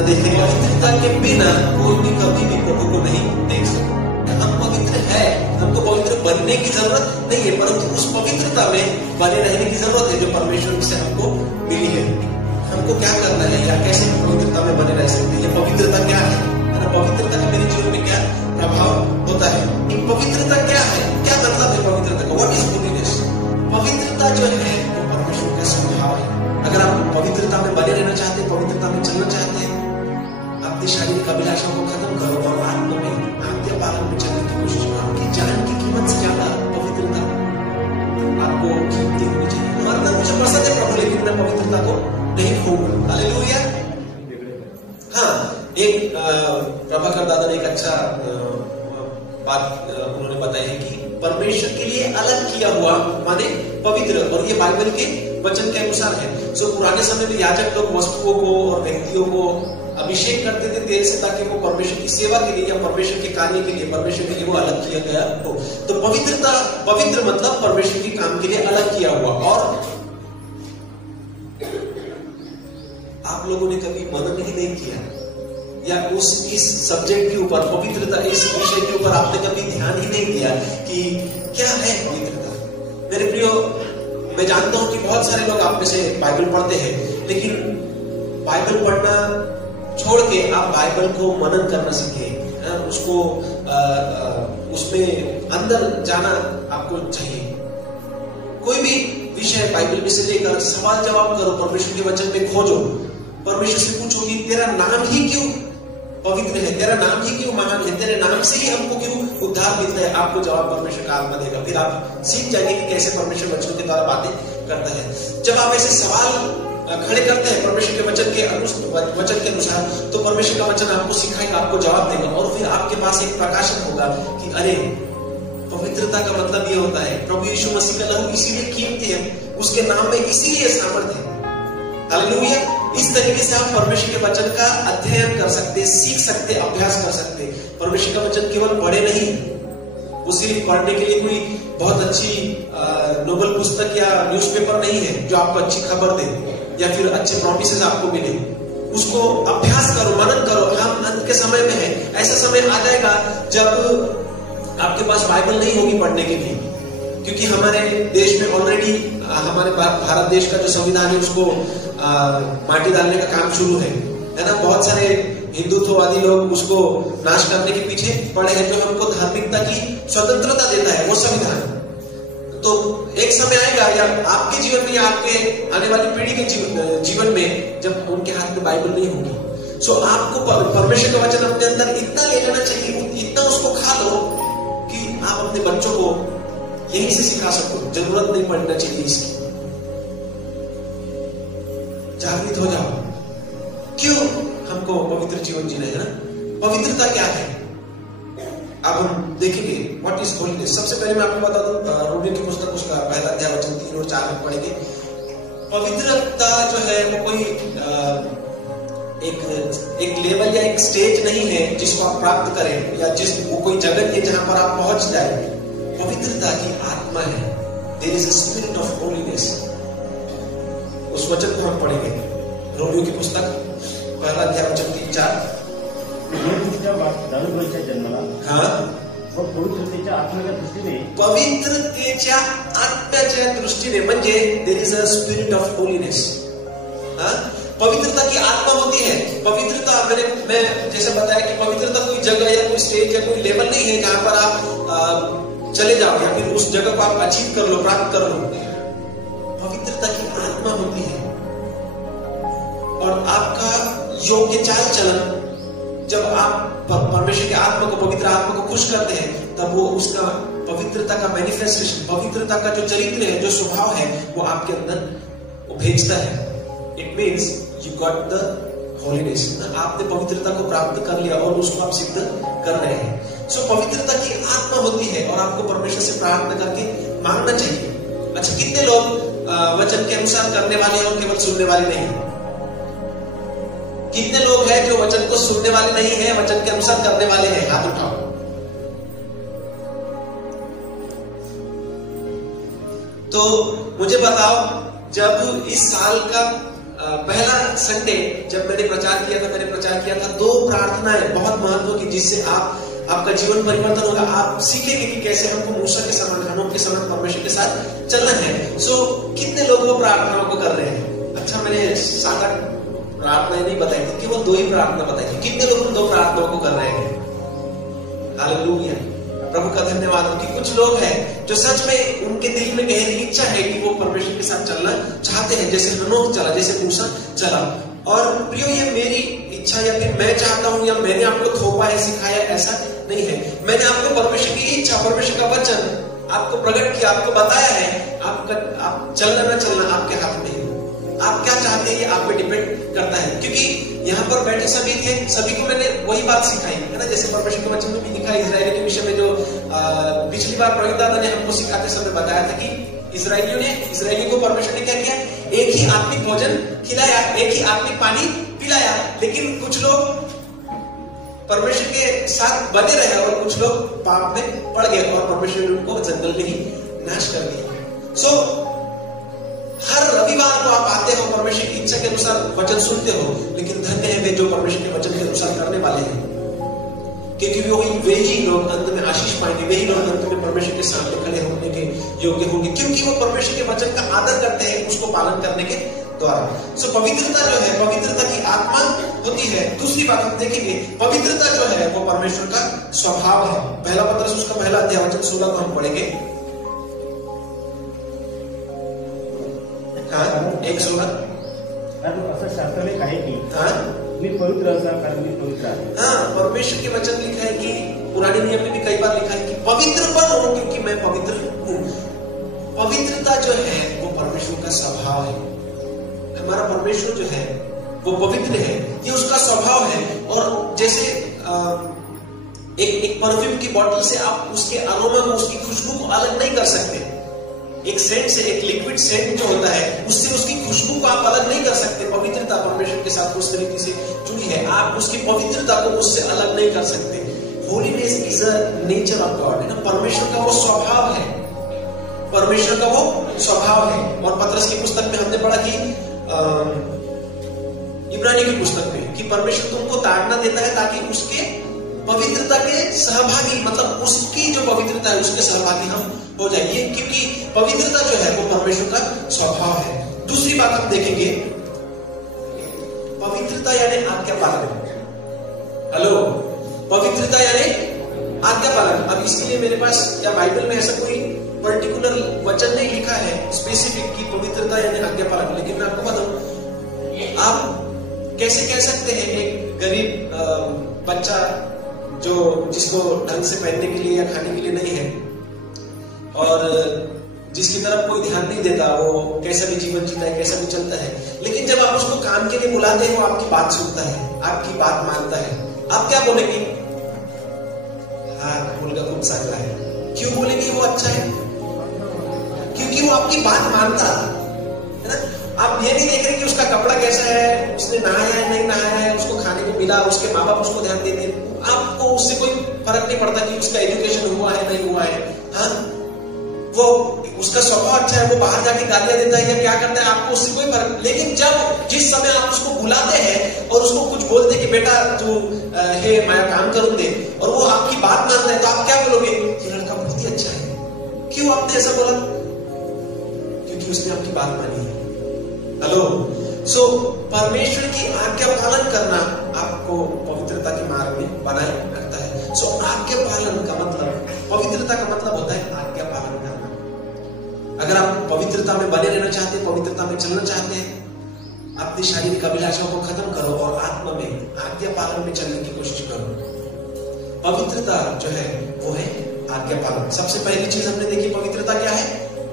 न देखे। पवित्रता के बिना कोई भी कभी भी प्रभु को नहीं देख सकता। हम पवित्र है, हमको पवित्र बनने की जरूरत नहीं है, परंतु उस पवित्रता में बने रहने की जरूरत है जो परमेश्वर से हमको मिली है। हमको क्या करना है या कैसे पवित्रता में बने रह सकते हैं? ये पवित्रता क्या है ना? पवित्रता का मेरे जीवन में क्या प्रभाव होता है? पवित्रता क्या है? क्या मतलब है पवित्रता का? What is holiness? पवित्रता जो है वो परमेश्वर का स्वभाव है। अगर आप पवित्रता में बने रहना चाहते हैं, पवित्रता में चलना चाहते हैं, अपनी शारीरिक अभिलाषाओं को खत्म करो और आत्मा में आज्ञा पालन में चलने की कोशिश करो। आपकी जान की कीमत से ज्यादा पवित्रता आपको कीमती होनी चाहिए। और अंदर मुझे पसंद है प्रभु, लेकिन मैं पवित्रता को नहीं खोऊंगा। हालेलुया। हाँ, एक प्रभाकर दादा ने एक अच्छा बात उन्होंने बताई है कि परमेश्वर के लिए अलग किया हुआ माने पवित्र, और ये बाइबल के वचन के अनुसार है। सो पुराने समय में याजक लोग वस्तुओं को और व्यक्तियों को अभिषेक करते थे तेल से, ताकि वो परमेश्वर की सेवा के लिए या परमेश्वर के कार्य के लिए, परमेश्वर के लिए वो अलग किया गया हो। तो पवित्रता, पवित्र मतलब परमेश्वर के काम के लिए अलग किया हुआ। और आप लोगों ने कभी मनन ही नहीं किया या इस सब्जेक्ट के ऊपर, पवित्रता इस विषय के ऊपर आपने कभी ध्यान ही नहीं दिया कि क्या है पवित्रता। मेरे प्रियो, मैं जानता हूं कि बहुत सारे लोग आप में से बाइबल पढ़ते हैं, लेकिन बाइबल पढ़ना छोड़ के आप बाइबल को मनन करना सीखे, उसको उसमें अंदर जाना आपको चाहिए। कोई भी विषय बाइबल में से लेकर सवाल जवाब करो, परमेश्वर के वचन में खोजो, परमेश्वर से पूछो कि तेरा नाम ही क्यों पवित्र है, तेरा नाम ही क्यों महान है, तेरे नाम से ही हमको क्यों उद्धार मिलता है। आपको जवाब परमेश्वर का आत्मा देगा। फिर आप सीख जाएंगे कि कैसे परमेश्वर वचनों के द्वारा बातें करता है। जब आप ऐसे सवाल खड़े करते हैं परमेश्वर के वचन के अनुसार, तो परमेश्वर का वचन आपको सिखाएगा, आपको जवाब देगा, और फिर आपके पास एक प्रकाशन होगा कि अरे, पवित्रता का मतलब ये होता है प्रभु यीशु मसीह का लहू इसीलिए कीमती है, उसके नाम में इसीलिए सामर्थ है। हालेलुया। इस तरीके से आप परमेश्वर के वचन का अध्ययन कर सकते, सीख सकते, अभ्यास कर सकते। परमेश्वर का वचन केवल पढ़े नहीं, वो सिर्फ पढ़ने के लिए कोई बहुत अच्छी नोबल पुस्तक या न्यूज़पेपर नहीं है जो आपको अच्छी खबर दे या फिर अच्छे प्रॉमिसेस आपको मिले। उसको अभ्यास करो, मनन करो। हम अंत के समय में है, ऐसा समय आ जाएगा जब आपके पास बाइबल नहीं होगी पढ़ने के लिए, क्योंकि हमारे देश में ऑलरेडी, हमारे भारत देश का जो संविधान है उसको माटी डालने का काम शुरू है ना। बहुत सारे हिंदुत्ववादी लोग उसको नाश करने के पीछे पड़े हैं, जो हमको धार्मिकता की स्वतंत्रता देता है वो संविधान। तो एक समय आएगा या आपके जीवन में या आपके आने वाली पीढ़ी के जीवन में जब उनके हाथ में बाइबल नहीं होगी। सो आपको परमेश्वर का वचन अपने अंदर इतना ले जाना चाहिए, इतना उसको खा लो कि आप अपने बच्चों को यहीं से सिखा सको। जरूरत नहीं पड़ना चाहिए इसकी। जागृत हो जाओ, क्यों हमको पवित्र जीवन जीना है ना। पवित्रता क्या है अब हम देखेंगे। What is holiness. सबसे पहले मैं आपको बता दूं, रोमियो की पुस्तक उसका पहला अध्याय वचन 3 और 4 में पढ़ेंगे। पवित्रता जो है वो कोई एक लेवल या एक स्टेज नहीं है जिसको आप प्राप्त करें, या वो कोई जगह नहीं है जहां पर आप पहुंच जाए। पवित्रता की आत्मा है। There is a spirit of holiness. उस वचन को हम पढ़ेंगे, रोमियो की पुस्तक पहला अध्याय वचन 3-4। जन्मला हाँ, पवित्रतेच्या आत्म्याच्या दृष्टीने, पवित्रतेच्या आत्म्याच्या दृष्टीने म्हणजे there is a spirit of holiness. पवित्रता की आत्मा होती है। पवित्रता मैं जैसे बताया कि पवित्रता कोई जगह या कोई स्टेज या कोई लेवल नहीं है जहां पर आप चले जाओ या फिर उस जगह को आप अचीव कर लो, प्राप्त कर लो। पवित्रता की आत्मा होती है, और आपका योग्य चाल चलन, जब आप परमेश्वर के आत्मा को, पवित्र आत्मा को खुश करते हैं, तब वो उसका पवित्रता का मैनिफेस्टेशन, पवित्रता का जो चरित्र है, जो स्वभाव है, वो आपके अंदर वो भेजता है। It means you got the holiness. आपने पवित्रता को प्राप्त कर लिया और उसको आप सिद्ध कर रहे हैं। सो पवित्रता की आत्मा होती है और आपको परमेश्वर से प्रार्थना करके मांगना चाहिए। अच्छा, कितने लोग वचन के अनुसार करने वाले हैं और केवल सुनने वाले नहीं? कितने लोग हैं जो वचन को सुनने वाले नहीं है, वचन के अनुसार करने वाले हैं? हाथ उठाओ। तो मुझे बताओ, जब इस साल का पहला संडे जब मैंने प्रचार किया था 2 प्रार्थनाएं बहुत महत्व की, जिससे आपका जीवन परिवर्तन होगा। आप सीखेंगे कि कैसे हमको मूसा के समान, हनोक के समान परमेश्वर के साथ चलना है। कितने लोग वो प्रार्थनाओं को कर रहे हैं? अच्छा, मैंने 7-8 प्रार्थनाएं नहीं बताई थी, केवल 2 ही प्रार्थना बताई थी। कितने लोग 2 प्रार्थनाओं को कर रहे हैं? हालेलुया, प्रभु का धन्यवाद हो कि कुछ लोग हैं जो सच में उनके दिल में गहरी इच्छा है कि वो परमेश्वर के साथ चलना चाहते हैं, जैसे हनोक चला, जैसे मूसा चला। और प्रियो, ये मेरी इच्छा या फिर मैं चाहता हूं या मैंने आपको थोपा है, सिखाया, ऐसा नहीं है। मैंने आपको परमेश्वर की इच्छा, परमेश्वर का वचन आपको प्रकट किया, आपको बताया है। आप चलना ना चलना आपके हाथ में है। आप क्या चाहते हैं ये आप पे डिपेंड करता है। क्योंकि यहाँ पर बैठे सभी थे, सभी को मैंने वही बात सिखाई है ना, जैसे परमेश्वर के वचन में भी लिखा है इजराइल के विषय में, जो पिछली बार प्रवीण दादा ने हमको सिखाते समय बताया था कि इजराइलियों को परमेश्वर ने क्या किया? एक ही आत्मिक भोजन खिलाया, एक ही आत्मिक पानी पिलाया। लेकिन कुछ लोग परमेश्वर के साथ बने रहे और कुछ लोग पाप में पड़ गए और परमेश्वर ने उनको जंगल में ही नाश कर दिया। हर रविवार को आप आते हो, परमेश्वर की इच्छा के अनुसार वचन सुनते हो, लेकिन धन्य है वे जो परमेश्वर के वचन के अनुसार करने वाले हैं, क्योंकि वे ही लोग अंत में आशीष पाएंगे, वे ही लोग अंत में परमेश्वर के सामने खड़े होने के योग्य होंगे, क्योंकि वो परमेश्वर के वचन का आदर करते हैं उसको पालन करने के द्वारा। पवित्रता जो है, पवित्रता की आत्मा होती है। दूसरी बात हम देखेंगे, पवित्रता जो है वो परमेश्वर का स्वभाव है। पहला पत्रस उसका पहला अध्याय वचन 16 को हम पढ़ेंगे। हाँ, 1:16। असं शास्त्र में आहे की मी पवित्र असा कारण मी पवित्र आहे। हाँ, परमेश्वर के वचन लिखा है कि पुराने नियम में भी कई बार लिखा है कि पवित्र बनो क्योंकि मैं पवित्र हूँ। पवित्रता जो है वो परमेश्वर का स्वभाव है। हमारा परमेश्वर जो है वो पवित्र है, ये उसका स्वभाव है। और जैसे एक परफ्यूम की बोतल से आप उसके अरोमा को, उसकी खुशबू को अलग नहीं कर सकते। एक सेंट से, एक लिक्विड सेंट जो होता है, उससे उसकी खुशबू को आप अलग नहीं कर सकते। पवित्रता परमेश्वर के साथ उस तरीके से जुड़ी है, आप उसकी पवित्रता को उससे अलग नहीं कर सकते। Holiness is a nature of God, है ना, परमेश्वर का वो स्वभाव है, परमेश्वर का वो स्वभाव है। और पत्रस की पुस्तक में हमने पढ़ा कि इब्रानी की पुस्तक में कि परमेश्वर तुमको ताड़ना देता है ताकि उसके पवित्रता के सहभागी, मतलब उसकी जो पवित्रता है उसके सहभागी हम हो जाइए, क्योंकि पवित्रता जो है वो परमेश्वर का स्वभाव है। दूसरी बात हम देखेंगे, पवित्रता यानी आज्ञा पालन। हेलो, पवित्रता यानी आज्ञा पालन। अब इसके लिए मेरे पास या बाइबल में ऐसा कोई पर्टिकुलर वचन नहीं लिखा है स्पेसिफिक की पवित्रता यानी आज्ञा पालन, लेकिन मैं आपको बताऊं, आप कैसे कह सकते हैं एक गरीब बच्चा जो जिसको ढंग से पहनने के लिए या खाने के लिए नहीं है और जिसकी तरफ कोई ध्यान नहीं देता, वो कैसा भी जीवन जीता है, कैसा भी चलता है, लेकिन जब आप उसको काम के लिए बुलाते हैं वो आपकी बात सुनता है, आपकी बात मानता है, आप क्या बोलेंगे? हाँ, मुलगा खूप चांगला है। क्यों बोलेंगे वो अच्छा है? क्योंकि वो आपकी बात मानता है ना। आप ये नहीं देख रहे कि उसका कपड़ा कैसा है, उसने नहाया है नहीं नहाया है, उसको खाने को मिला, उसके माँ बाप उसको ध्यान देते हैं, आपको उससे कोई फर्क नहीं पड़ता कि उसका एजुकेशन हुआ है नहीं हुआ है। हाँ, वो उसका स्वभाव अच्छा है, वो बाहर जाके गालियां देता है या क्या करता है, आपको उससे कोई फर्क। लेकिन जब जिस समय आप उसको बुलाते हैं और उसको कुछ बोलते कि बेटा तू हे मैं काम करूं दे, और वो आपकी बात मानता है, तो आप क्या बोलोगे? ये लड़का बहुत ही अच्छा है। क्यों आपने ऐसा बोला? क्योंकि उसने आपकी बात मानी है। हेलो, परमेश्वर की आज्ञा पालन करना आपको पवित्रता के मार्ग में बनाए रखता है। आज्ञा पालन का मतलब, पवित्रता का मतलब होता है आज्ञा पालन करना। अगर आप पवित्रता में बने रहना चाहते हैं, पवित्रता में चलना चाहते हैं, अपनी शारीरिक अभिलाषाओं को खत्म करो और आत्मा में आज्ञा पालन में चलने की कोशिश करो। पवित्रता जो है वो है आज्ञा पालन। सबसे पहली चीज हमने देखी, पवित्रता क्या है?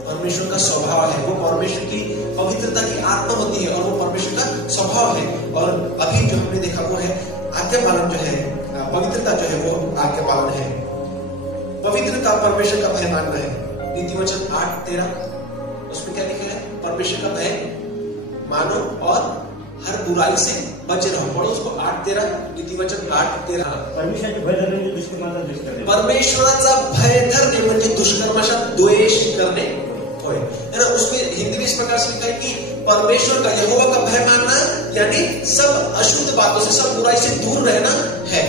परमेश्वर का स्वभाव है। वो परमेश्वर की पवित्रता की आत्मा होती है और वो परमेश्वर का स्वभाव है। और अभी जो हमने देखा वो है आज्ञा पालन जो है, पवित्रता जो है वो आज्ञा पालन है। पवित्रता परमेश्वर का भय मानना है। नीतिवचन 8:13 उसमें क्या लिखा है? परमेश्वर का भय मानो और हर बुराई से बचे रहो। पढ़ो उसको 8:13, नीतिवचन 8:13। परमेश्वराचा भय धरणे म्हणजे दुष्कर्माचा द्वेष करणे। परमेश्वराचा भय धरणे म्हणजे दुष्कर्माचा द्वेष करणे होय, है ना। उसमें हिंदी में इस प्रकार से लिखा है कि परमेश्वर का, यहोवा का भय मानना यानी सब अशुद्ध बातों से, सब बुराई से दूर रहना है।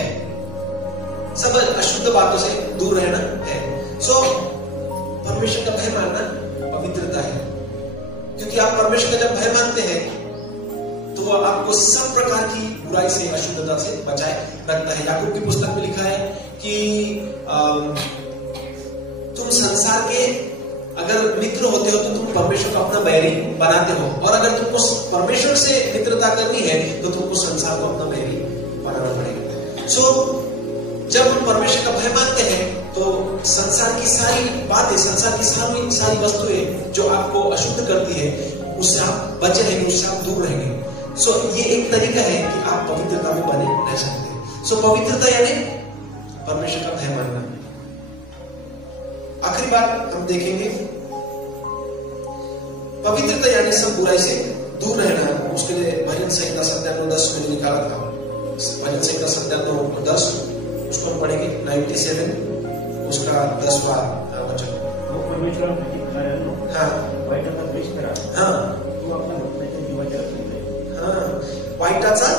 सब अशुद्ध बातों से दूर रहना है। सो परमेश्वर का भय मानना पवित्रता है, क्योंकि आप परमेश्वर का जब भय मानते हैं तो वो आपको सब प्रकार की बुराई से, अशुद्धता से बचाए रखता है। याकूब की पुस्तक में लिखा है कि तुम संसार के अगर मित्र होते हो तो तुम परमेश्वर को अपना बैरी बनाते हो, और अगर तुमको परमेश्वर से मित्रता करनी है तो तुमको संसार को अपना बैरी बनाना पड़ेगा। सो जब हम परमेश्वर का भय मानते हैं तो संसार की सारी बातें, संसार की सारी वस्तुएं जो आपको अशुद्ध करती है उससे आप बचे रहेंगे, उससे आप दूर रहेंगे। सो ये एक तरीका है कि आप पवित्रता में बने रह सकते हैं। सो पवित्रता यानी परमेश्वर का भय मानना। आखिरी बात हम देखेंगे, पवित्रता यानी सब बुराई से दूर रहना। उसके लिए भजन संहिता 97:10 में निकाला था, भजन संहिता 97:10 उसको हम पढ़ेंगे। 97 उसका 10वां वचन। वो परमेश्वर हाँ वाईटाचा द्वेष करा, हाँ तू आपल्या भक्ताच्या जीवाच्या रक्षण कर। हाँ वाईटाचा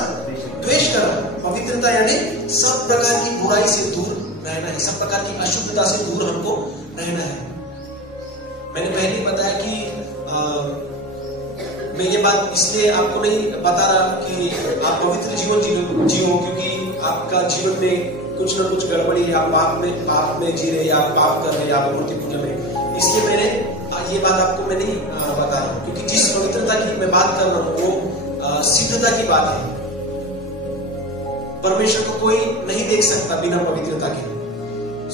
द्वेष करा। पवित्रता यानी सब प्रकार की बुराई से दूर रहना है, सब प्रकार की अशुद्धता से दूर हमको रहना है। मैंने पहले ही बताया कि मैं ये बात इसलिए आपको नहीं बता रहा कि आप पवित्र जीवन जियो, क्योंकि आपका जीवन में कुछ ना कुछ गड़बड़ी है, आप पाप में जी रहे, आप पाप कर रहे, आप मूर्ति पूजा में, इसलिए मैंने ये बात आपको मैं नहीं बता रहा हूँ। क्योंकि जिस पवित्रता की मैं बात कर रहा हूँ वो सिद्धता की बात है। परमेश्वर को कोई नहीं देख सकता बिना पवित्रता के।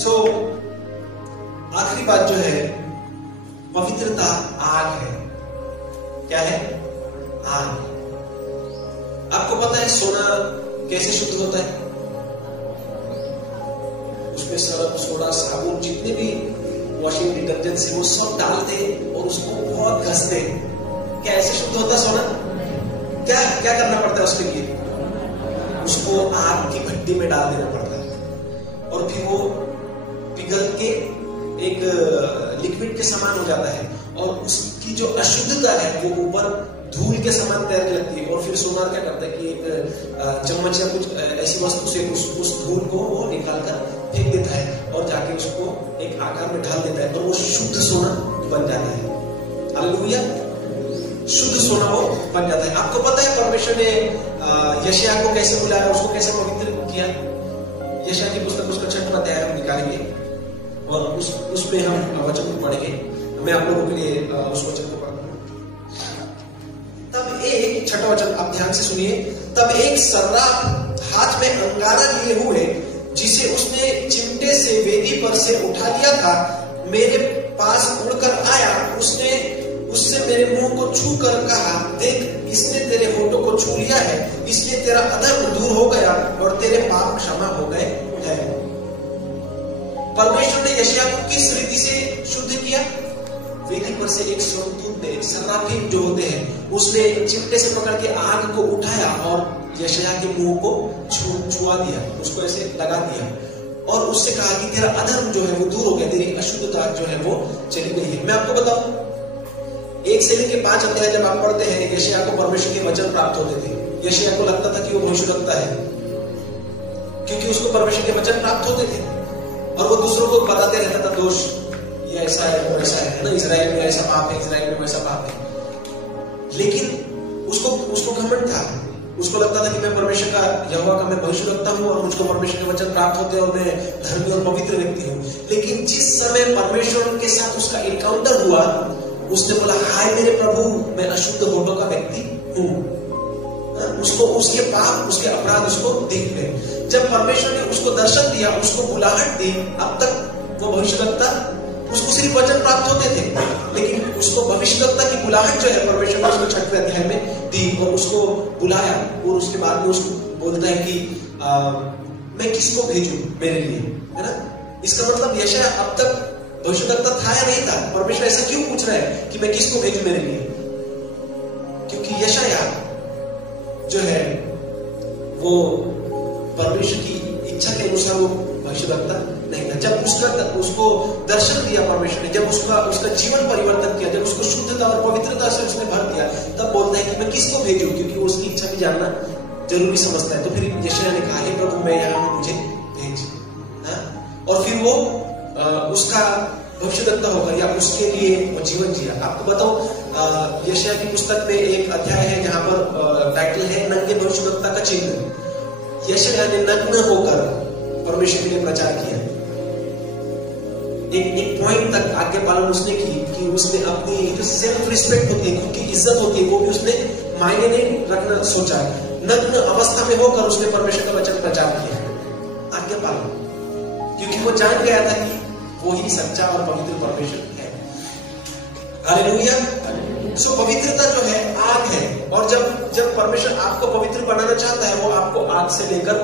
सो आखिरी बात जो है, पवित्रता आग है। क्या है? आग। आपको पता है सोना कैसे शुद्ध होता है? उसमें सरफ, सोडा, साबुन, जितने भी वॉशिंग डिटर्जेंट है वो सब डालते और उसको बहुत घसते। क्या ऐसे शुद्ध होता सोना? क्या क्या करना पड़ता है उसके लिए? उसको आग की भट्टी में डाल देना पड़ता है और फिर वो पिघल के एक लिक्विड के समान हो जाता है, और उसकी जो अशुद्धता है वो ऊपर धूल के समान तैरने लगती है। और फिर सोनार क्या करता है कि एक चम्मच या कुछ ऐसी वस्तु से उस धूल को वो निकाल कर फेंक देता है और जाके उसको एक आकार में ढाल देता है और वो शुद्ध सोना बन जाता है। हालेलुया, शुद्ध सोना वो बन जाता है। आपको पता है परमेश्वर ने यशायाह को कैसे बुलाया, उसको कैसे पवित्र किया? यशायाह की पुस्तक उसका 6वां अध्याय हम निकालेंगे और उसमें हम वचन को पढ़ेंगे। मैं आप लोगों के लिए उस वचन को पढ़ता हूं। तब एक 6वां वचन आप ध्यान से सुनिए। तब एक सर्राफ हाथ में अंगारा लिए हुए, जिसे उसने चिमटे से वेदी पर से उठा लिया था, मेरे पास उड़कर आया। उससे मेरे मुंह को छू कर कहा, देख, इसने तेरे होठों को छू लिया है, इसलिए तेरा अधर्म दूर हो गया और तेरे पाप क्षमा हो गए हैं। परमेश्वर ने यशायाह को किस रीति से शुद्ध किया? वेदी पर से एक स्वर्गदूत ने, सर्राफीम जो होते हैं, उसने चिमटे से पकड़ के आग को उठाया और यशायाह के मुंह को छुआ दिया, उसको ऐसे लगा दिया और उससे कहा कि तेरा अधर्म जो है वो दूर हो गया, तेरी अशुद्धता जो है वो चली गई है। मैं आपको बताऊं, 1 से लेकर 5 अध्याय जब आप पढ़ते हैं, यशायाह को परमेश्वर के वचन प्राप्त होते थे। यशायाह को लगता था कि वो भविष्यवक्ता है, क्योंकि उसको परमेश्वर के वचन प्राप्त होते थे और वो दूसरों को बताते रहता था दोष, ये ऐसा है, वो ऐसा है ना, इजराइल में ऐसा पाप है, इजराइल में वैसा पाप है। लेकिन उसको घमंड था, उसको लगता था कि मैं परमेश्वर का, यहोवा का मैं भविष्यवक्ता हूं और मुझको परमेश्वर के वचन प्राप्त होते हैं और मैं धर्मी और पवित्र व्यक्ति हूं। लेकिन जिस समय परमेश्वर के साथ उसका इनकाउंटर हुआ, उसने बोला, हाय मेरे प्रभु, मैं अशुद्ध होठों का व्यक्ति हूं। उसको उसके पाप, उसके अपराध उसको दिख गए। जब परमेश्वर ने उसको दर्शन दिया, उसको बुलाहट दी, अब तक वो भविष्यवक्ता, उसको सिर्फ वचन प्राप्त होते थे, लेकिन उसको भविष्यवक्ता की बुलाहट जो है परमेश्वर ने उसको 6वें अध्याय में दी और उसको बुलाया। और उसके बाद में उसको बोलता है कि मैं किसको भेजूं मेरे लिए, है ना? इसका मतलब यशायाह अब तक भविष्यवक्ता था या नहीं था? परमेश्वर ऐसा क्यों पूछ रहा है कि मैं किसको भेजूं मेरे लिए? क्योंकि यशायाह जो है वो परमेश्वर की इच्छा के अनुसार वो भविष्यवक्ता नहीं था। जब उसको दर्शन दिया परमेश्वर ने, जब उसका जीवन परिवर्तन किया, जब उसको शुद्धता और पवित्रता से उसने भर दिया, तब बोलता है कि मैं किसको भेजूं, क्योंकि वो उसकी इच्छा भी जानना जरूरी समझता है। तो फिर यशायाह ने कहा, हे प्रभु मैं यहाँ हूं, मुझे भेज। और फिर वो उसका भविष्यवक्ता होकर या उसके लिए वो जीवन जिया। आपको बताओ यशायाह की पुस्तक में एक अध्याय है जहां पर टाइटल है नंगे भविष्यवक्ता का चिन्ह। यशायाह ने नग्न होकर परमेश्वर के लिए प्रचार किया। एक पॉइंट तक आज्ञा पालन उसने की कि उसने अपनी जो सेल्फ रिस्पेक्ट होती है, खुद की इज्जत होती है, वो भी उसने मायने नहीं रखना सोचा। नग्न अवस्था में होकर उसने परमेश्वर का वचन प्रचार किया, आज्ञा पालन, क्योंकि वो जान गया था कि वो ही सच्चा और पवित्र परमेश्वर है। हालेलुया। सो पवित्रता जो है आग है, और जब परमेश्वर आपको पवित्र बनाना चाहता है, वो आपको आग से लेकर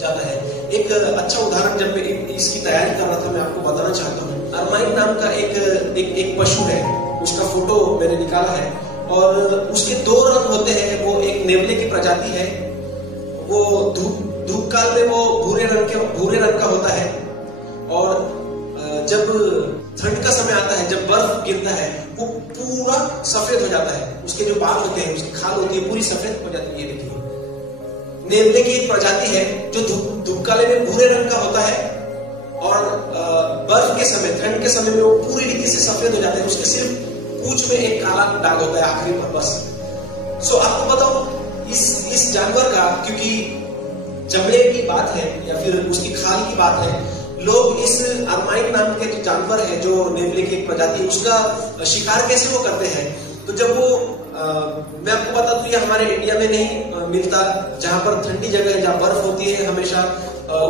जाता है। एक अच्छा उदाहरण जब मैं इसकी तैयारी कर रहा था, मैं आपको बताना चाहता हूँ। अरमाइन नाम का एक पशु है, उसका फोटो मैंने निकाला है, और उसके 2 रंग होते हैं। वो एक नेवले की प्रजाति है, वो धूप काल में वो भूरे रंग का होता है, और जब ठंड का समय आता है, जब बर्फ गिरता है, वो पूरा सफेद हो जाता है। उसके जो बाल होते हैं, उसकी खाल होती है, पूरी सफेद हो जाती है। देखिए, नेवले की एक प्रजाति है जो धूप काले में भूरे रंग का होता है, और बर्फ के समय, ठंड के समय में वो पूरी रीति से सफेद हो जाता है। उसके सिर्फ पूंछ में एक काला दाग होता है आखिरी पर, बस। सो आपको बताओ इस जानवर का, क्योंकि चमड़े की बात है या फिर उसकी खाल की बात है, लोग इस अरमाइन नाम के जो जानवर है, जो नेवले की एक प्रजाति है, उसका शिकार कैसे वो करते हैं। तो जब वो मैं आपको बता दूं, ये हमारे इंडिया में नहीं मिलता, जहां पर ठंडी जगह है, जहां बर्फ होती है हमेशा,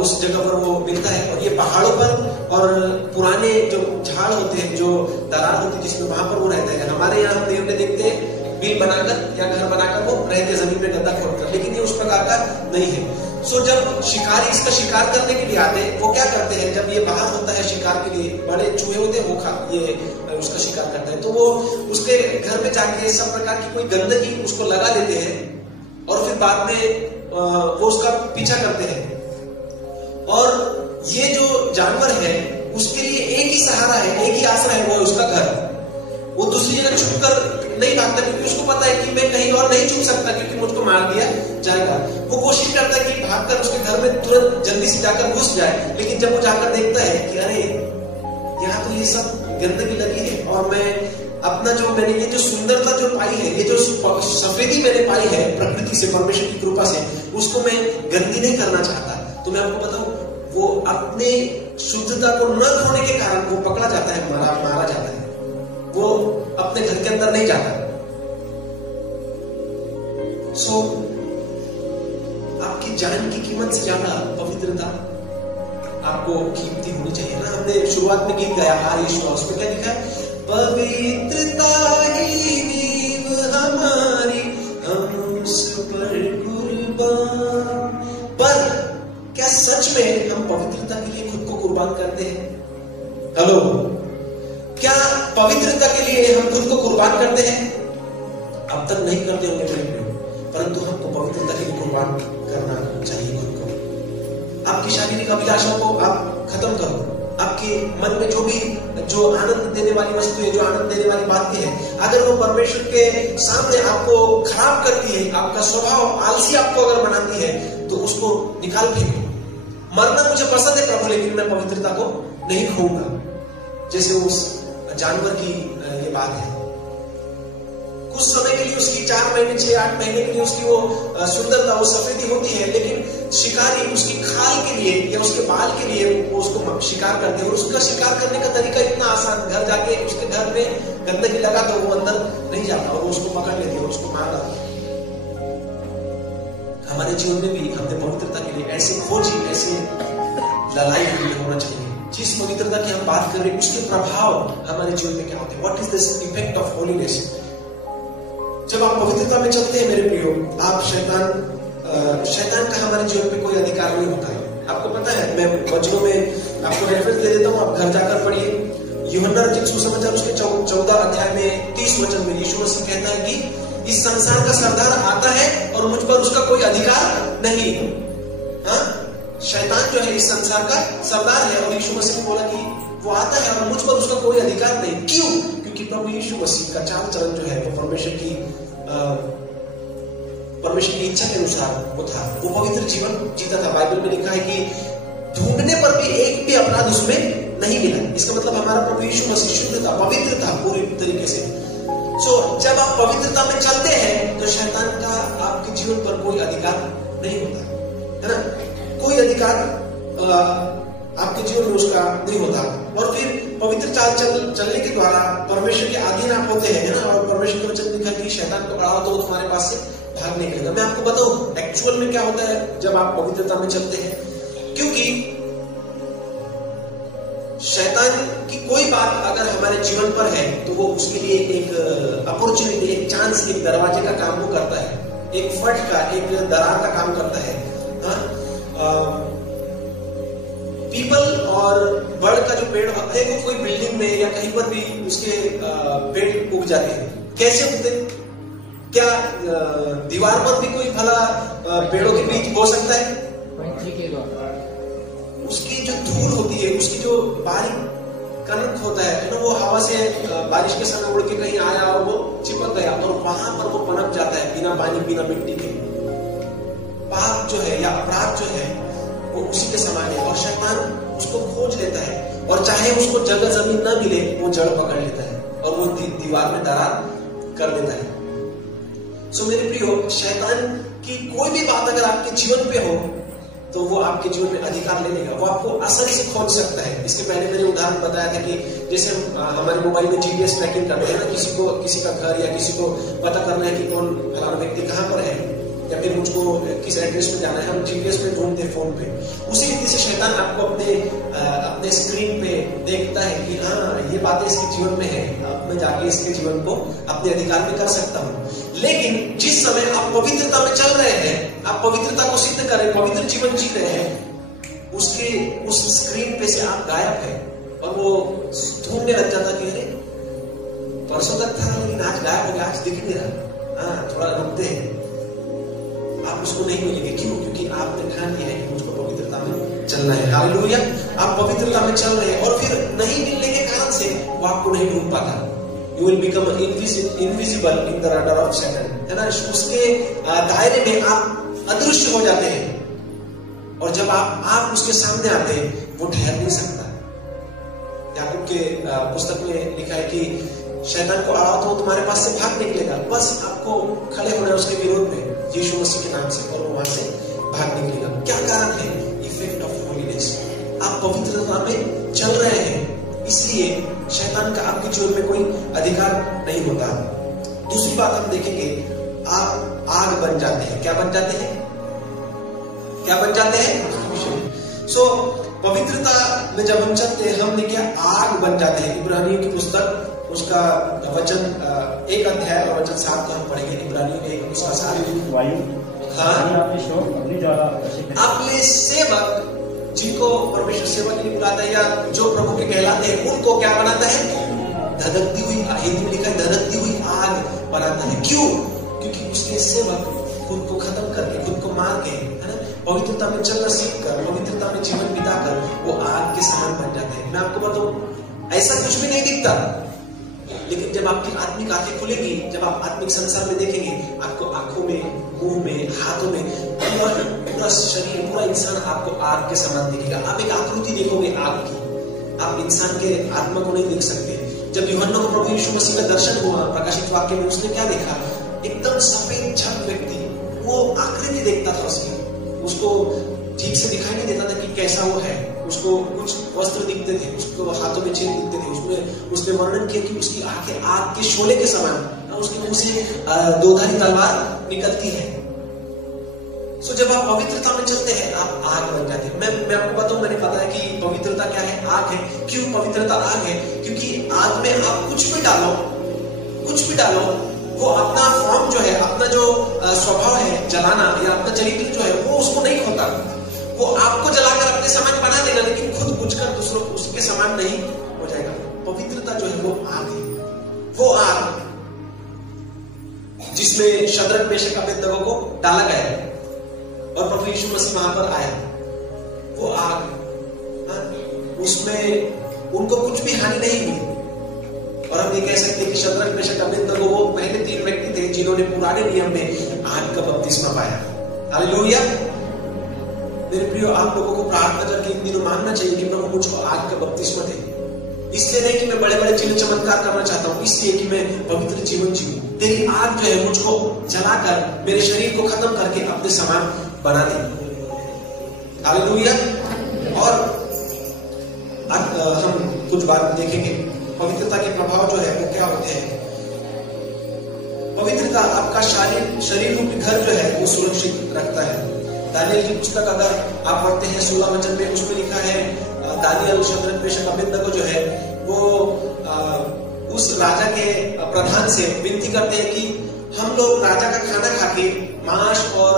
उस जगह पर वो मिलता है। और ये पहाड़ों पर और पुराने जो झाड़ होते हैं, जो दरार होती है जिसमें, वहां पर वो रहता है। हमारे यहाँ हम नेवले देखते हैं बिल बनाकर या घर बनाकर वो रहते जमीन में गड्ढा खोदकर, लेकिन ये उस प्रकार का नहीं है। सो जब शिकारी इसका शिकार करने के लिए आते हैं, वो क्या करते हैं, जब ये बाहर होता है शिकार के लिए, बड़े चूहे होते हैं, वो ये उसका शिकार करता है, तो वो उसके घर में जाके सब प्रकार की कोई गंदगी उसको लगा देते हैं, और फिर बाद में वो उसका पीछा करते हैं। और ये जो जानवर है, उसके लिए एक ही सहारा है, एक ही आसरा है, वो है उसका घर। वो दूसरी जगह छुप कर नहीं भागता, क्योंकि उसको पता है कि मैं कहीं और नहीं छुप सकता, क्योंकि मुझको मार दिया जाएगा। वो कोशिश करता है कि भागकर उसके घर में तुरंत जल्दी से जाकर घुस जाए, लेकिन जब वो जाकर देखता है कि अरे यहाँ तो ये सब गंदगी लगी है, और मैं अपना मैंने ये जो सुंदरता जो पाई है, ये जो सफेदी मैंने पाई है प्रकृति से, परमेश्वर की कृपा से, उसको मैं गंदी नहीं करना चाहता। तो मैं आपको बताऊं, वो अपने शुद्धता को न खोने के कारण वो पकड़ा जाता है, मारा जाता है। वो अपने घर के अंदर नहीं जाता। सो आपकी जान की कीमत से ज्यादा पवित्रता आपको कीमती होनी चाहिए ना। हमने शुरुआत में गीत गाया हार यीशु, उसमें क्या लिखा है, पवित्रता ही नींव हमारी, हम उस पर कुर्बान। पर क्या सच में हम पवित्रता के लिए खुद को कुर्बान करते हैं? हेलो, क्या पवित्रता के लिए हम खुद को कुर्बान करते हैं? अब तक नहीं करते होंगे मेरे प्रिय, परंतु हमको पवित्रता के लिए कुर्बान करना चाहिए खुद को। आपकी शारीरिक अभिलाषाओं को आप खत्म करो। आपके मन में जो आनंद देने वाली वस्तुएं, जो आनंद देने वाली बातें हैं, अगर वो परमेश्वर के सामने आपको खराब करती है, आपका स्वभाव आलसी आपको अगर बनाती है, तो उसको निकाल फेंको। मरना मुझे पसंद है प्रभु, लेकिन मैं पवित्रता को नहीं खोऊंगा। जैसे उस जानवर की ये बात है, कुछ समय के लिए उसकी 4 महीने 6-8 महीने के लिए उसकी वो सुंदरता, वो सफेदी होती है, लेकिन शिकारी उसकी खाल के लिए या उसके बाल के लिए वो उसको शिकार करते हैं। और उसका शिकार करने का तरीका इतना आसान, घर जाके उसके घर में गंदगी लगा तो वो अंदर नहीं जाता और उसको पकड़ लेती है और उसको मार डालती है। हमारे जीवन में भी हमने पवित्रता के लिए ऐसे खोजी, ऐसे लड़ाई होना चाहिए। जिस पवित्रता की हम बात कर रहे हैं, उसके प्रभाव हमारे जीवन में क्या होते हैं? What is this effect of holiness? जब आप पवित्रता में चलते हैं मेरे प्रियो, आप शैतान का हमारे जीवन में कोई अधिकार नहीं होता है। आपको पता है, मैं वचनों में आपको रेफरेंस दे देता हूं, आप घर जाकर पढ़िए। यूहन्ना रचित सुसमाचार उसके 14 अध्याय में 30 वचन में यीशु मसीह कहता है कि इस संसार का सरदार आता है और मुझ पर उसका कोई अधिकार नहीं। हाँ, शैतान जो है इस संसार का सरदार है और यीशु मसीह ने बोला कि वो आता है और मुझ पर उसका कोई अधिकार नहीं। क्यों? क्योंकि प्रभु यीशु मसीह का चाल चलन जो है वो परमेश्वर की इच्छा के अनुसार वो था। वो पवित्र जीवन जीता था। बाइबल में लिखा है कि ढूंढने पर भी एक भी अपराध उसमें नहीं मिला। इसका मतलब हमारा प्रभु यीशु मसीह शुद्ध था, पवित्र था पूरी तरीके से। जब आप पवित्रता में चलते हैं तो शैतान का आपके जीवन पर कोई अधिकार नहीं होता है ना। कोई अधिकार आपके जीवन में उसका नहीं होता। और फिर पवित्र चाल चलने के द्वारा परमेश्वर के अधीन आप होते हैं, है ना। और परमेश्वर के वचन लिखा कि शैतान को अड़ाओ तो तुम्हारे पास से भाग निकलेगा। मैं आपको बताऊं एक्चुअल में क्या होता है जब आप पवित्रता में चलते हैं। क्योंकि शैतान की कोई बात अगर हमारे जीवन पर है तो वो उसके लिए एक अपॉर्चुनिटी, एक चांस, एक दरवाजे का काम वो करता है, एक फट का, एक दरार का काम करता है। पीपल और बर्ड का जो पेड़ होता है वो कोई बिल्डिंग में या कहीं पर भी उसके पेड़ उग जाते हैं। कैसे उगते? क्या दीवार पर भी कोई भला पेड़ों के बीच हो सकता है? उसकी जो धूल होती है, उसकी जो बारीक कनक होता है ना, वो हवा से बारिश के समय उड़ के कहीं आया और वो चिपक गया और वहां पर वो पनप जाता है बिना पानी बिना मिट्टी के। पाप जो है या अपराध जो है वो उसी के समान है। और शैतान उसको खोज लेता है और चाहे उसको जगह जमीन ना मिले वो जड़ पकड़ लेता है और वो दीवार में दरार कर देता है। मेरे प्रियो, शैतान की कोई भी बात अगर आपके जीवन पे हो तो वो आपके जीवन में अधिकार ले लेगा। वो आपको आसानी से खोज सकता है। इसके पहले मैंने उदाहरण बताया था कि जैसे हमारे मोबाइल में जीपीएस ट्रैकिंग करते हैं ना, किसी का घर या किसी को पता करना है कि कौन फलाना व्यक्ति कहाँ पर है या फिर मुझको किस एड्रेस में जाना है, हम जीपीएस में ढूंढते हैं फोन पे। उसी रीति से शैतान आपको अपने स्क्रीन पे देखता है कि हाँ ये बातें इसके जीवन में है, अब मैं जाके इसके जीवन को अपने अधिकार में कर सकता हूँ। लेकिन जिस समय आप पवित्रता में चल रहे हैं, आप पवित्रता को सिद्ध कर रहे हैं, पवित्र जीवन जी रहे हैं, उस स्क्रीन पे से आप गायब है और वो ढूंढने लग जाता कि अरे परसों तक था लेकिन आज गायब हो गया, आज दिख नहीं रहा। हाँ, थोड़ा रुकते हैं। आप उसको नहीं मिलेंगे। क्यों? क्योंकि आपने ठान लिया है कि मुझको पवित्रता में चलना है। हालेलुया। आप पवित्रता में चल रहे हैं और फिर नहीं मिलने के कारण से वो आपको नहीं ढूंढ पाता। You will become invisible in the radar of Satan, है ना। उसके दायरे में आप अदृश्य हो जाते हैं और जब आप उसके सामने आते हैं वो ठहर नहीं सकता। याकूब के पुस्तक में लिखा है कि शैतान को अड़ाओ तो तुम्हारे पास से भाग निकलेगा। बस आपको खड़े होना है उसके विरोध में यीशु मसीह के नाम से और वो वहां से भाग निकलेगा। क्या कारण है? Effect of holiness. आप पवित्रता में चल रहे हैं, इसलिए शैतान का आपके जीवन में कोई अधिकार नहीं होता। दूसरी बात हम देखेंगे, आप आग बन जाते हैं। क्या बन जाते हैं? क्या बन जाते हैं? पवित्रता में जब हम चलते हैं हमने क्या आग बन जाते हैं। इब्रानियों की पुस्तक उसका वचन 1 अध्याय और वचन 7 को हम पढ़ेंगे। इब्रानियों 1 उसका 7। अपने सेवक जिनको परमेश्वर सेवक के लिए बुलाता है या जो प्रभु के कहलाते हैं उनको क्या बनाता है? धधकती हुई, हिंदी में लिखा है धधकती हुई आग बनाता है। क्यों? क्योंकि उसके सेवक खुद को खत्म करके, खुद को मार के, है ना, पवित्रता में चलना सीख कर, पवित्रता में जीवन बिताकर वो आग के समान बन जाते हैं। मैं आपको बताऊं, ऐसा कुछ भी नहीं दिखता, लेकिन जब आपकी आत्मिक आंखें खुलेगी, जब आप आत्मिक संसार में देखेंगे, आपको आंखों में, मुंह में, हाथों में, पूरा शरीर, पूरा इंसान आपको आग के समान दिखेगा। आप एक आकृति देखोगे आग की, आप इंसान के आत्मा को नहीं देख सकते। जब यूहन्ना को प्रभु यीशु मसीह का दर्शन हुआ प्रकाशित वाक्य में, उसने क्या देखा? एकदम सफेद झक व्यक्ति, वो आकृति देखता था उसकी, उसको ठीक से दिखाई नहीं देता था कि कैसा वो है। उसको कुछ वस्त्र दिखते थे, उसको हाथों में चिन्ह दिखते थे। उसने वर्णन किया कि उसकी आंखें आग के शोले के समान, उसके मुंह से दोधारी तलवार निकलती है। जब आप पवित्रता में चलते हैं आप आग बन जाते हैं। मैं आपको बताऊं, मैंने पता है कि पवित्रता क्या है, आग है। क्यों पवित्रता आग है? क्योंकि आग में आप कुछ भी डालो, वो अपना फॉर्म जो है, अपना जो स्वभाव है जलाना या अपना चरित्र जो है, वो उसको नहीं खोता। वो आपको जलाकर अपने समान बना देगा, लेकिन खुद बुझकर दूसरों उसके समान नहीं हो जाएगा। पवित्रता जो है वो आग है, वो आग जिसमें शद्रक, मेशक, अबेदनगो को डाला गया है और प्रभु यीशु मसीह वहां पर आया। वो आग, उसमें उनको कुछ भी हानि नहीं हुई। और हम ये कह सकते हैं कि शद्रक, मेशक, अबेदनगो वो पहले 3 व्यक्ति थे जिन्होंने पुराने नियम में आग का बपतिस्मा पाया। हालेलुया। मेरे प्रियो, आप लोगों को प्रार्थना करके इन दिनों मांगना चाहिए कि प्रभु मुझको आग का बपतिस्मा दे। इसलिए नहीं कि मैं बड़े बड़े चिन्ह चमत्कार करना चाहता हूं, इसलिए कि मैं पवित्र जीवन जीऊं। तेरी आग जो है मुझको जलाकर मेरे शरीर को खत्म करके अपने समान बना दे। हालेलुया। और हम कुछ बात देखेंगे, पवित्रता के प्रभाव जो है वो क्या होते हैं। पवित्रता आपका शरीर रूपी घर जो है वो सुरक्षित रखता है। दानियल की पुस्तक अगर आप पढ़ते हैं 16 वचन में, उसमें लिखा है दानियल, शद्रक, मेशक, अबेदनगो जो है वो उस राजा के प्रधान से विनती करते हैं कि हम लोग राजा का खाना खाके मांस और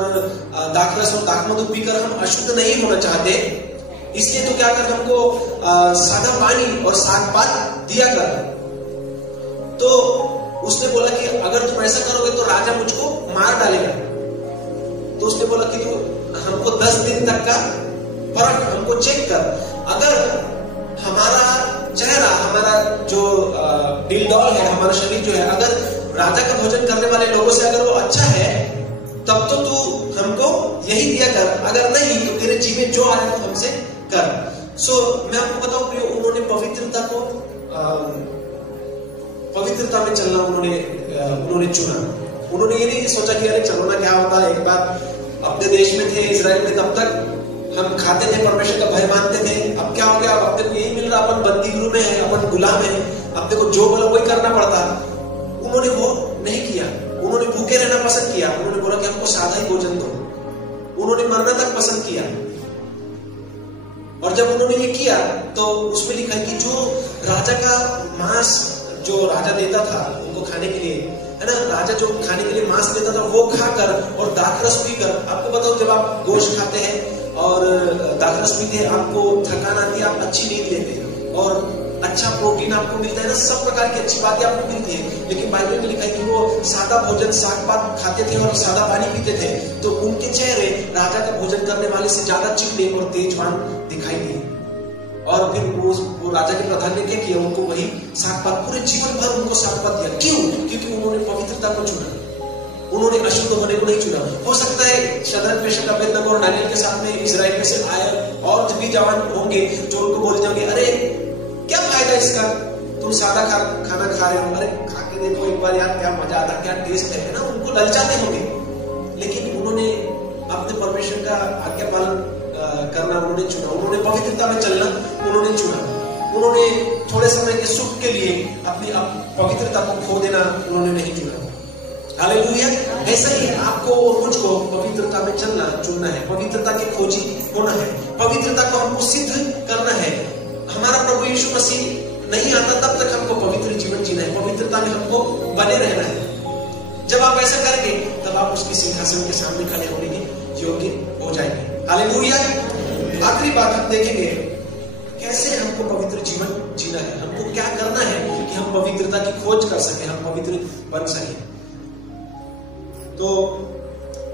दाखरस और दाखमधु पीकर हम अशुद्ध नहीं होना चाहते, इसलिए तो क्या कर हमको सादा पानी और साग पात दिया कर। तो उसने बोला कि अगर तुम ऐसा करोगे तो राजा मुझको मार डालेगा। तो उसने बोला कि तू हमको 10 दिन तक का फर्क हमको चेक कर, अगर हमारा चेहरा, हमारा जो दिलडौल है, हमारा शरीर जो है, अगर राजा का भोजन करने वाले लोगों से अगर वो अच्छा है तब तो तू हमको यही दिया कर, अगर नहीं तो तेरे जी में जो आए तो हमसे कर। मैं आपको बताऊं प्रियो, उन्होंने पवित्रता में चलना उन्होंने चुना। उन्होंने ये नहीं सोचा कि अरे चलो ना क्या होता है, एक बार अपने देश में थे, इजराइल में, तब तक हम खाते थे, परमेश्वर का भय मानते थे। अब क्या हो गया, अब अपने को यही मिल रहा, अपन बंदी गृह में है, अपन गुलाम है, अपने को जो बोला वही करना पड़ता। उन्होंने वो नहीं किया, उन्होंने भूखे रहना पसंद किया। उन्होंने बोला कि हमको सादा ही भोजन दो। उन्होंने मरना तक पसंद किया। और जब उन्होंने ये किया तो उसमें लिखा है कि जो राजा का मांस जो राजा देता था उनको खाने के लिए, है ना, राजा जो खाने के लिए मांस देता था वो खाकर और दाखरस पीकर, आपको बताओ जब आप गोश्त खाते हैं और दाखरस पीते हैं आपको थकान आती है, आप अच्छी नींद लेते हैं और अच्छा प्रोटीन आपको मिलता है ना, सब प्रकार की अच्छी बातें आपको मिलती है। लेकिन बाइबल में लिखा है कि वो सादा भोजन, साग पात खाते थे और सादा पानी पीते थे, तो उनके चेहरे राजा का भोजन करने वाले से ज्यादा चिकने और तेजवान दिखाई दिए। और फिर वो राजा के प्रधान ने क्या किया, उनको वही साग पात, पूरे जीवन भर उनको साग पात दिया। क्यों? क्योंकि उन्होंने पवित्रता को चुना, उन्होंने अशुद्ध होने को नहीं चुना। हो सकता है शद्रक, मेशक, अबेदनगो और दानियल के साथ में इजराइल में से आए और भी जवान होंगे जो उनको बोल जाओगे, अरे क्या फायदा इसका, तुम सादा खाना खा रहे हो, अरे खा के देखो एक बार यार, क्या मजा आता, क्या टेस्ट है ना, उनको ललचाते होंगे। लेकिन उन्होंने अपने परमेश्वर का आज्ञा पालन करना उन्होंने चुना, उन्होंने पवित्रता में चलना उन्होंने चुना। उन्होंने थोड़े समय के सुख के लिए अपनी पवित्रता को खो देना उन्होंने नहीं चुना। हालेलुया। ऐसा ही आपको और मुझको पवित्रता में चलना चुनना है, पवित्रता के खोजी होना है, पवित्रता को हमको सिद्ध करना है। हमारा प्रभु यीशु मसीह नहीं आता तब तक हमको पवित्र जीवन जीना है, पवित्रता में हमको बने रहना है। जब आप ऐसा करेंगे तब आप उसके सिंहासन के सामने खड़े होने के योग्य हो जाएंगे। हालेलुया। आखिरी बात हम देखेंगे, कैसे हमको पवित्र जीवन जीना है, हमको क्या करना है कि हम पवित्रता की खोज कर सके, हम पवित्र बन सके। तो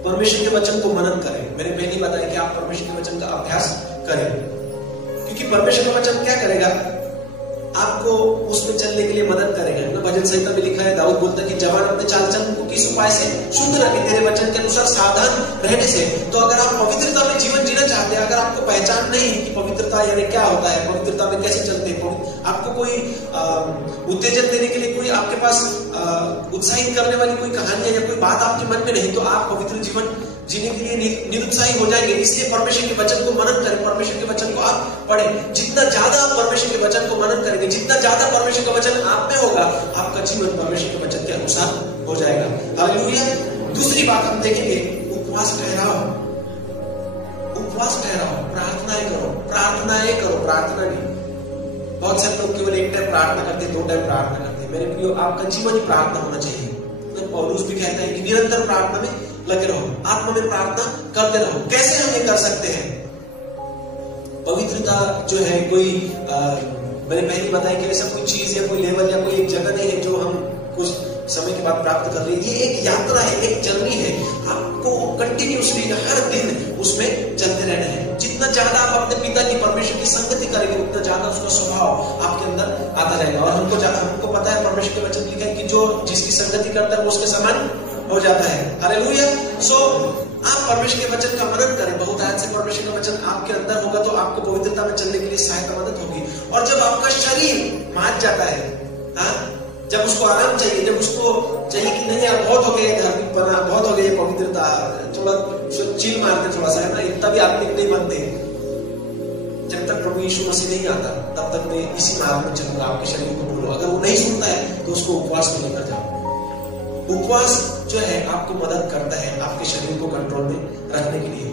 परमेश्वर के वचन को मनन करें। मैंने पहले ही बताया कि आप परमेश्वर के वचन का अभ्यास करें, क्योंकि परमेश्वर का वचन क्या करेगा, आपको उसमें चलने के लिए मदद करेगा ना। भजन संहिता में लिखा है, दाऊद बोलता है कि जवान अपने चाल चलन को किस उपाय से शुद्ध रखे, तेरे वचन के अनुसार सावधान रहने से। तो अगर आप पवित्रता में जीवन जीना चाहते हैं, अगर आपको पहचान नहीं कि पवित्रता यानी क्या होता है, पवित्रता में कैसे चलते हैं, आपको कोई उत्तेजन देने के लिए कोई आपके पास उत्साहित करने वाली कोई कहानी या कोई बात आपके मन में नहीं, तो आप पवित्र जीवन जीने के लिए निरुत्साही हो जाएंगे। इसलिए परमेश्वर के वचन को मनन करें, परमेश्वर के वचन को आप पढ़ें। जितना ज्यादा आप परमेश्वर के वचन को मनन करेंगे, जितना ज्यादा परमेश्वर का वचन आप में होगा, आपका जीवन परमेश्वर के वचन के अनुसार हो जाएगा। हालेलुया। दूसरी बात हम देखेंगे, उपवास ठहराओ, उपवास ठहराओ, प्रार्थनाएं करो, प्रार्थनाएं करो, प्रार्थना नहीं। बहुत सारे लोग केवल एक टाइम प्रार्थना करते, 2 टाइम प्रार्थना करते। मेरे प्रियो, आपका जीवन ही प्रार्थना होना चाहिए। पौलुस भी कहता है कि निरंतर प्रार्थना में लगे रहो, आत्मा में प्रार्थना करते रहो। कैसे हम ये कर सकते हैं? पवित्रता जो है कोई मैंने पहले बताया कि ऐसा कोई चीज या कोई लेवल या कोई एक जगह नहीं है जो हम कुछ समय के बाद प्राप्त कर रहे हैं। ये एक यात्रा है, एक जर्नी है। आपको कंटिन्यूसली हर दिन उसमें चलते रहना है। जितना ज्यादा आप अपने पिता की परमेश्वर की संगति करेंगे, उतना ज्यादा उसका स्वभाव आपके अंदर आता जाएगा। और हमको पता है परमेश्वर के वचन लिखा है कि जो जिसकी संगति करता है वो उसके समान हो जाता है। हालेलुया। सो आप परमेश्वर के वचन का मनन करें, बहुत आज से परमेश्वर का वचन आपके अंदर होगा तो आपको पवित्रता में चलने के लिए सहायता मदद होगी। और जब आपका शरीर मान जाता है, जब उसको आराम चाहिए, जब उसको चाहिए कि नहीं यार बहुत हो गया धार्मिक बना, बहुत हो गया पवित्रता, थोड़ा चिल मारते थोड़ा सा है ना, इतना भी आत्मिक नहीं बनते। जब तक प्रभु यीशु मसीह नहीं आता तब तक मैं इसी मार्ग में चलूंगा, आपके शरीर को बोलो। अगर वो नहीं सुनता है तो उसको उपवास में लेकर जाओ। उपवास जो है आपको मदद करता है आपके शरीर को कंट्रोल में रखने के लिए।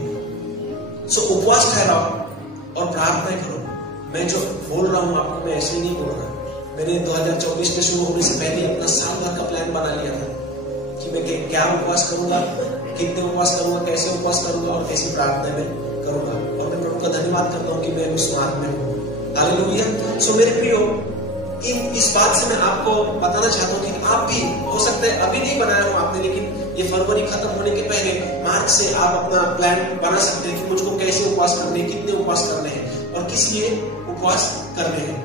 सो उपवास ठहराओ और प्रार्थना करो। मैं जो बोल रहा हूं आपको, मैं ऐसे ही नहीं बोल रहा। मैंने 2024 के शुरू होने से पहले अपना साल भर का प्लान बना लिया था कि मैं क्या उपवास करूंगा, कितने उपवास करूंगा, कैसे उपवास करूंगा और कैसी प्रार्थना में करूंगा। और मैं प्रभु का धन्यवाद करता हूँ कि मैं उस मार्ग में हूँ। हालेलुया। सो मेरे प्रियो, इस बात से मैं आपको बताना चाहता हूँ कि आप भी हो सकता है अभी नहीं बनाया हो आपने, लेकिन ये फरवरी खत्म होने के पहले मार्च से आप अपना प्लान बना सकते हैं कि मुझको कैसे उपवास करने, कितने उपवास करने हैं और किस लिए उपवास करने हैं।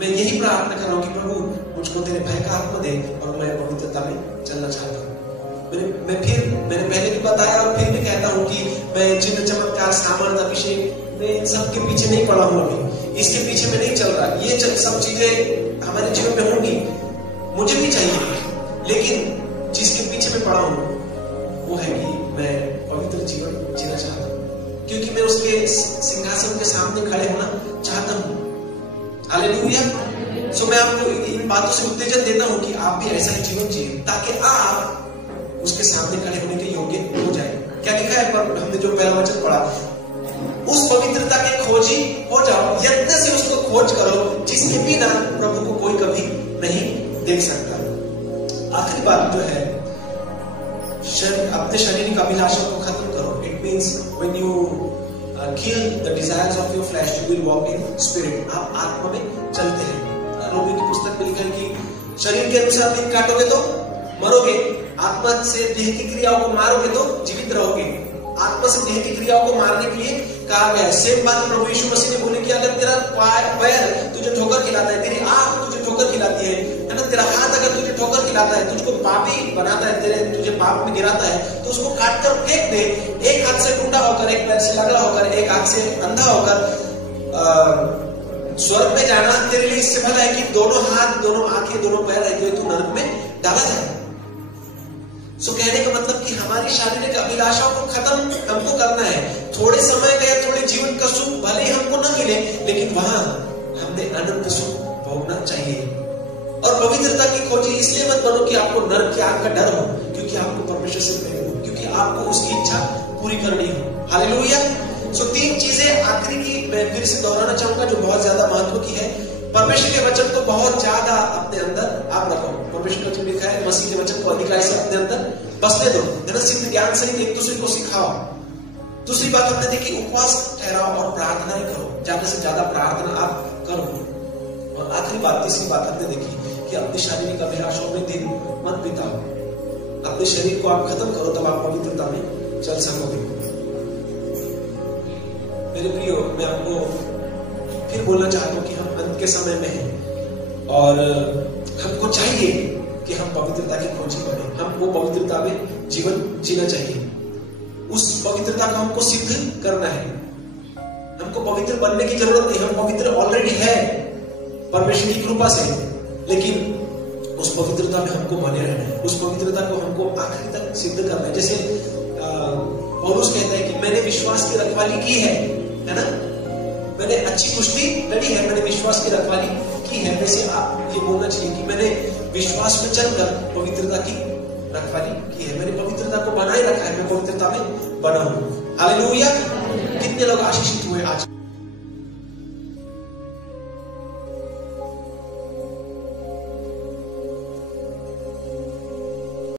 मैं यही प्रार्थना कर रहा हूँ कि प्रभु मुझको तेरे भय का आत्मा दे और मैं पवित्रता में चलना चाहता हूँ। मैंने पहले भी बताया और फिर भी कहता हूँ कि मैं चिन्ह चमत्कार सामर्थ अभिषेक मैं इन सब के पीछे नहीं पड़ा हूँ, अभी इसके पीछे में नहीं चल रहा। ये सब चीजें हमारे जीवन में होंगी, मुझे भी चाहिए, लेकिन जिसके पीछे में पड़ा हूँ वो है कि मैं पवित्र जीवन जीना चाहता हूँ, क्योंकि मैं उसके सिंहासन के सामने खड़े होना चाहता हूँ। हालेलुया। सो मैं आपको इन बातों से उत्तेजन देता हूँ कि आप भी ऐसा ही जीवन जिए ताकि आप उसके सामने खड़े होने के योग्य हो जाए। क्या लिखा है पर हमने जो पहला वचन पढ़ा, उस पवित्रता के खोजी हो जाओ, यत्न से उसको खोज करो जिसके बिना प्रभु को कोई कभी नहीं देख सकता। आखिरी बात जो है, अपने शारीरिक अभिलाषा को खत्म करो। It means when you kill the desires of your flesh, you will walk in spirit. आप आत्मा में चलते हैं। रोमी की पुस्तक में लिखा है कि शरीर के अनुसार दिन काटोगे तो मरोगे, आत्मा से देह की क्रियाओं को मारोगे तो जीवित रहोगे। आत्मा से देह की क्रियाओं को मारने के लिए कहा गया है। सेम बात प्रभु यीशु मसीह ने बोली कि अगर तेरा पैर तुझे ठोकर खिलाता है, तेरी आंख तुझे ठोकर खिलाती है ना, तेरा हाथ अगर तुझे ठोकर खिलाता है, तुझको पापी बनाता है, तुझे पाप में गिराता है, तो उसको काट कर फेंक दे। एक हाथ से टूटा होकर, एक पैर से लगड़ा होकर, एक आंख से अंधा होकर स्वर्ग में जाना तेरे लिए इससे भला है कि दोनों हाथ, दोनों आंखें, दोनों पैर रहते हुए तू नरक में डाला जाए। सो कहने का मतलब कि हमारी शारीरिक अभिलाषाओं को खत्म हमको करना है। थोड़े समय का या थोड़े जीवन का सुख भले ही हमको न मिले, लेकिन वहां हमने अनंत सुख भोगना चाहिए। और पवित्रता की खोजी इसलिए मत बनो कि आपको नरक की आग का डर हो, क्योंकि आपको परमेश्वर से प्रेम हो, क्योंकि आपको उसकी इच्छा पूरी करनी हो। हालेलुया। सो 3 चीजें आखिरी की मैं फिर से दोहराना चाहूंगा जो बहुत ज्यादा महत्व की है। परमेश्वर के वचन को बहुत ज्यादा अपने अंदर आप रखो। परमेश्वर का वचन लिखा है, मसीह के वचन को अधिकाई से अपने अंदर बसने दो। सिद्ध ज्ञान सहित एक दूसरे को सिखाओ। दूसरी बात हमने देखी, उपवास ठहराओ और प्रार्थनाएं करो, ज्यादा से ज्यादा प्रार्थना आप करो। और आखिरी बात, तीसरी बात हमने देखी कि अपनी शारीरिक अभिलाषाओं में दिन मत बिताओ। अपने शरीर को आप खत्म करो, तब आप पवित्रता में चल सकोगे। मेरे प्रियो, मैं आपको फिर बोलना चाहता हूँ कि हम अंत के समय में हैं और हमको चाहिए कि हम पवित्रता की खोजी करें। हमको पवित्रता में जीवन जीना चाहिए। उस पवित्रता को हमको सिद्ध करना है। हमको पवित्र बनने की जरूरत नहीं, हम पवित्र ऑलरेडी है परमेश्वर की कृपा से, लेकिन उस पवित्रता में हमको बने रहना है। उस पवित्रता को हमको आखिर तक सिद्ध करना है। जैसे पौलुस कहता है कि मैंने विश्वास की रखवाली की है ना, मैंने अच्छी कुश्ती लड़ी है, मैंने विश्वास की रखवाली की है। वैसे आप ये बोलना चाहिए कि मैंने विश्वास में चलकर पवित्रता की रखवाली की है, मैंने पवित्रता को बनाए रखा है, मैं पवित्रता में बना हूं। हालेलुया। कितने लोग आशीषित हुए आज।